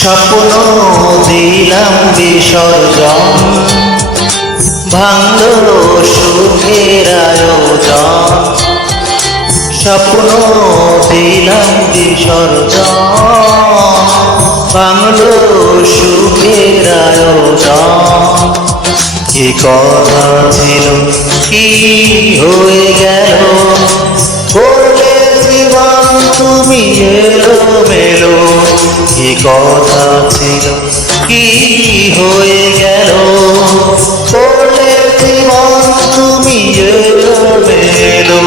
স্বপ্ন দিলাম বিসর্জন, ভাঙল সুখের আয়োজন। স্বপ্ন দিলাম বিসর্জন, ভাঙল সুখের আয়োজন। কি কথা ছিল, কি হয়ে গেল, করলে জীবন তুমি এলোমেলো। কি কথা ছিল, কি হয়ে গেল, করলে জীবন তুমি এলোমেলো।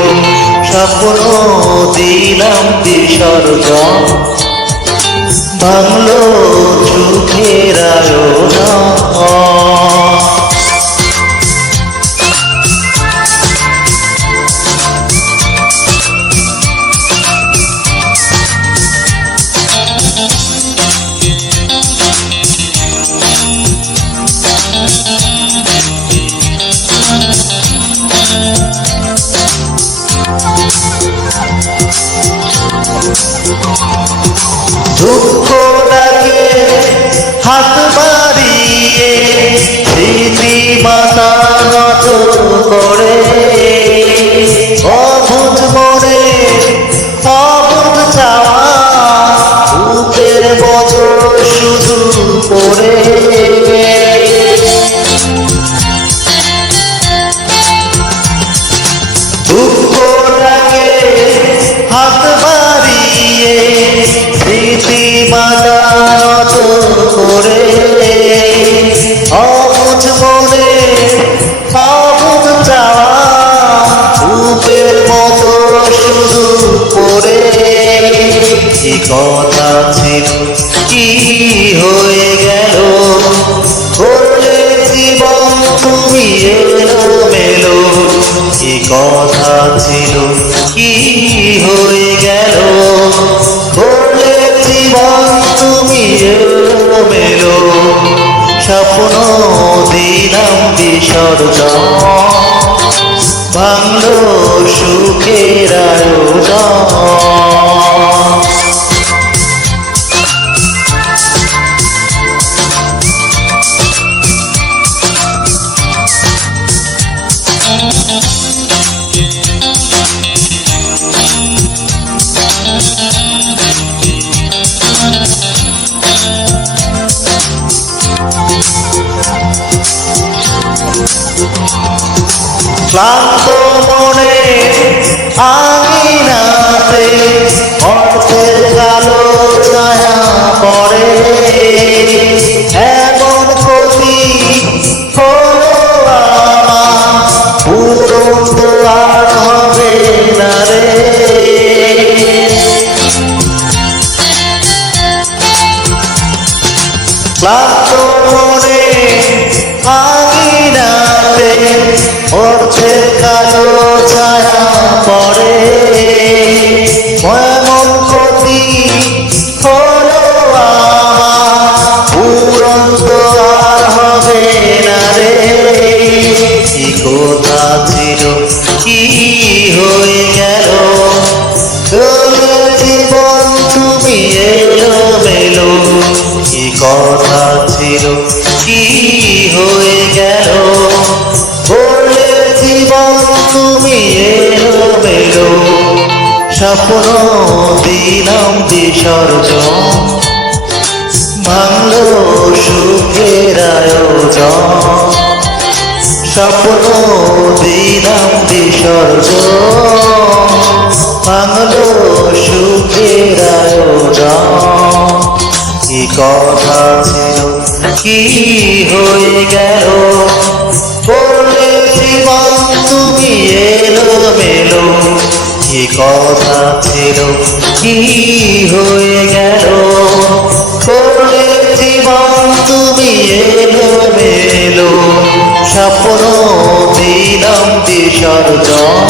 স্বপ্ন দিলাম বিসর্জন, ভাঙল সুখের আয়োজন। দুঃখ লাগে হাত বাড়িয়ে, স্মৃতি মাথা নত করে। অবুঝ মনে অবুঝ চাওয়া, বুকের বছর শুধু পড়ে। দুঃখ লাগে হাত বাড়িয়ে, স্মৃতি মাথা নত করে। অবুঝ মনে অবুঝ চাওয়া, রূপের মতো শুধু পড়ে। কি কথা ছিল, কি হয়ে গেল, করলে জীবন তুমি এলোমেলো। কি কথা ছিল, কি হয়ে গেল, করলে জীবন তুমি এলোমেলো। স্বপ্ন দিলাম বিসর্জন, ভাঙল সুখের আয়োজন। ক্লান্ত মনে আঙিনাতে অর্থের কালো ছায়া পড়ে। এমন ক্ষতি হলো আমার, পূরণ আর হবে না রে। ক্লান্ত মনে আঙিনাতে অর্থের কালো ছায়া পড়ে। এমন ক্ষতি হলো আমার, পূরণ তো আর হবে না রে। কি কথা ছিল, কি হয়ে গেল, করলে জীবন তুমি এলোমেলো। কি কথা ছিল, কি হয়ে গেল, করলে জীবন তুমি এলোমেলো। স্বপ্ন দিলাম বিসর্জন, ভাঙল সুখের আয়োজন। স্বপ্ন দিলাম বিসর্জন, ভাঙল সুখের আয়োজন। কি কথা ছিল, কি হয়ে গেল, করলে জীবন তুমি এলোমেলো। কি কথা ছিল, কি হয়ে গেল, করলে জীবন তুমি এলোমেলো। স্বপ্ন দিলাম বিসর্জন,